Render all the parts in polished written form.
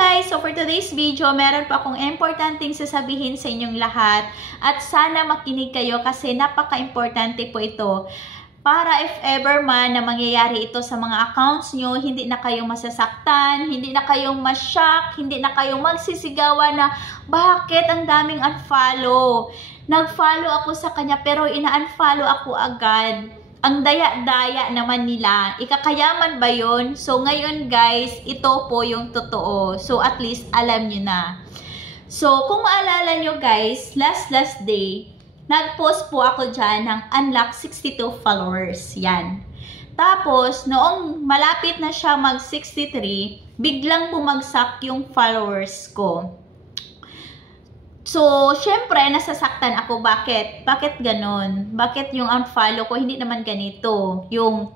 guys! So for today's video, meron pa akong importanteng sasabihin sa inyong lahat at sana makinig kayo kasi napaka-importante po ito para if ever man na mangyayari ito sa mga accounts nyo, hindi na kayong masasaktan, hindi na kayong ma-shock, hindi na kayong magsisigawan na bakit ang daming unfollow. Nag-follow ako sa kanya pero ina-unfollow ako agad. Ang daya-daya naman nila. Ikakayaman ba yun? So, ngayon guys, ito po yung totoo. So, at least alam nyo na. So, kung maalala nyo guys, last day, nag-post po ako dyan ng unlock 62 followers. Yan. Tapos, noong malapit na siya mag-63, biglang bumagsak yung followers ko. So, syempre, nasasaktan ako. Bakit? Bakit ganon? Bakit yung unfollow ko hindi naman ganito? Yung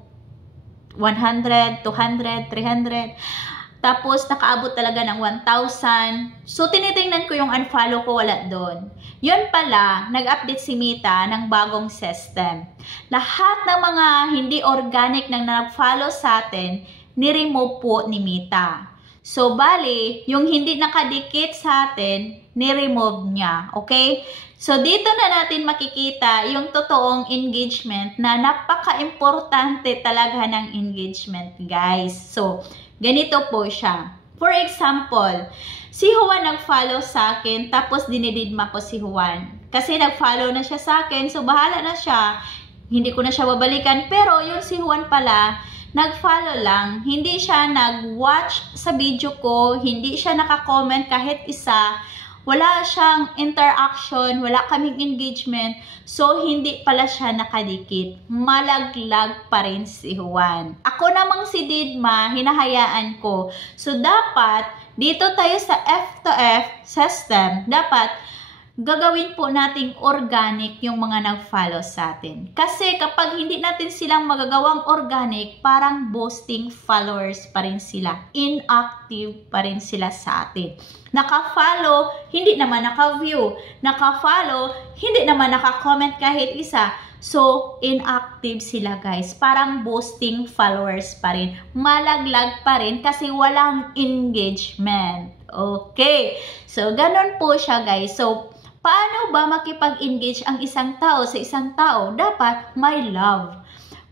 100, 200, 300. Tapos, nakaabot talaga ng 1,000. So, tinitingnan ko yung unfollow ko, wala doon. Yun pala, nag-update si Meta ng bagong system. Lahat ng mga hindi organic na nag-follow sa atin, ni-remove po ni Meta. So, bali, yung hindi nakadikit sa atin, ni-remove niya. Okay? So, dito na natin makikita yung totoong engagement na napaka-importante talaga ng engagement, guys. So, ganito po siya. For example, si Juan nag-follow sa akin, tapos dinididma ko si Juan. Kasi nag-follow na siya sa akin, so bahala na siya. Hindi ko na siya babalikan. Pero, yung si Juan pala, nag-follow lang, hindi siya nag-watch sa video ko, hindi siya naka-comment kahit isa, wala siyang interaction, wala kaming engagement, so hindi pala siya nakadikit. Malaglag pa rin si Juan. Ako namang si Didma, hinahayaan ko. So dapat, dito tayo sa F2F system, dapat gagawin po nating organic yung mga nag-follow sa atin. Kasi kapag hindi natin silang magagawang organic, parang boasting followers pa rin sila. Inactive pa rin sila sa atin. Naka-follow, hindi naman naka-view. Naka-follow, hindi naman naka-comment kahit isa. So, inactive sila guys. Parang boasting followers pa rin. Malaglag pa rin kasi walang engagement. Okay. So, ganun po siya guys. So, paano ba makipag-engage ang isang tao sa isang tao? Dapat may love.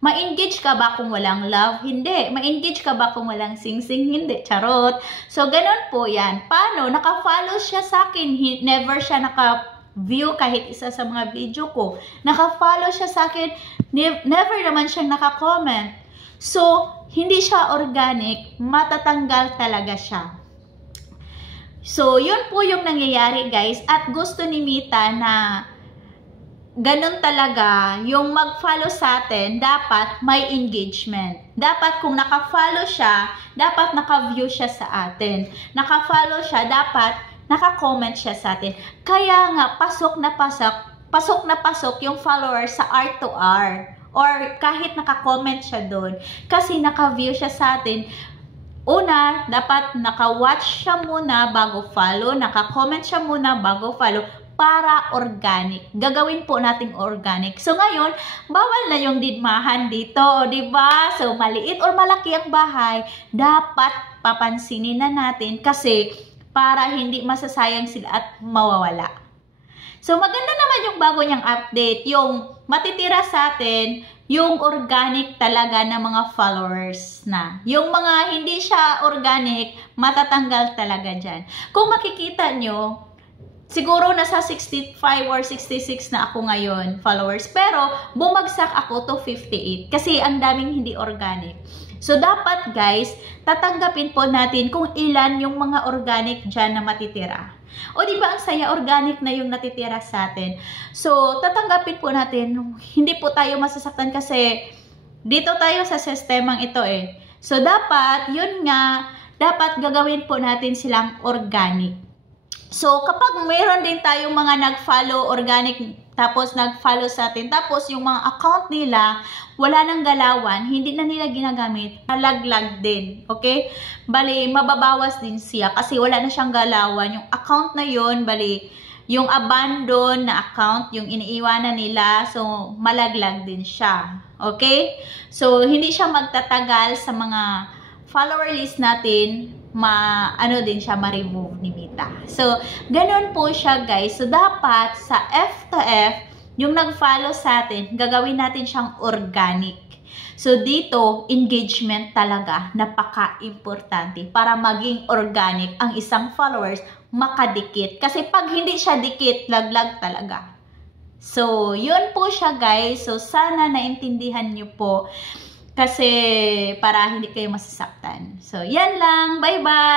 Ma-engage ka ba kung walang love? Hindi. Ma-engage ka ba kung walang sing-sing? Hindi. Charot. So, ganun po yan. Paano? Naka-follow siya sa akin. Never siya naka-view kahit isa sa mga video ko. Naka-follow siya sa akin. Never naman siyang naka-comment. So, hindi siya organic. Matatanggal talaga siya. So, yun po yung nangyayari guys at gusto ni Mita na ganun talaga yung mag-follow sa atin, dapat may engagement. Dapat kung naka-follow siya, dapat naka-view siya sa atin. Naka-follow siya, dapat naka-comment siya sa atin. Kaya nga, pasok na pasok yung followers sa R2R or kahit naka-comment siya doon kasi naka-view siya sa atin. Una, dapat naka-watch siya muna bago follow, naka-comment siya muna bago follow para organic. Gagawin po nating organic. So ngayon, bawal na yung didmahan dito, di ba? So maliit or malaki ang bahay, dapat papansinin na natin kasi para hindi masasayang sila at mawawala. So maganda naman yung bago niyang update, yung matitira sa atin, yung organic talaga na mga followers na. Yung mga hindi siya organic, matatanggal talaga dyan. Kung makikita nyo, siguro nasa 65 or 66 na ako ngayon followers. Pero bumagsak ako to 58 kasi ang daming hindi organic. So dapat guys, tatanggapin po natin kung ilan yung mga organic dyan na matitira. O di ba ang saya, organic na yung natitira sa atin. So, tatanggapin po natin, hindi po tayo masasaktan kasi dito tayo sa sistemang ito eh. So, dapat, yun nga, dapat gagawin po natin silang organic. So, kapag mayroon din tayong mga nag-follow organic, tapos nag-follow sa atin, tapos yung mga account nila, wala nang galawan, hindi na nila ginagamit, nalaglag din, okay? Bali, mababawas din siya kasi wala na siyang galawan. Yung account na yun, bali, yung abandon na account, yung iniiwanan nila, so malaglag din siya, okay? So, hindi siya magtatagal sa mga follower list natin ano din siya, ma-remove ni Mita. So, ganun po siya guys. So, dapat sa F to F, yung nag-follow sa atin, gagawin natin siyang organic. So, dito, engagement talaga, napaka-importante para maging organic ang isang followers, makadikit. Kasi pag hindi siya dikit, laglag talaga. So, yun po siya guys. So, sana naintindihan nyo po. Kasi para hindi kayo masasaktan. So, yan lang. Bye-bye!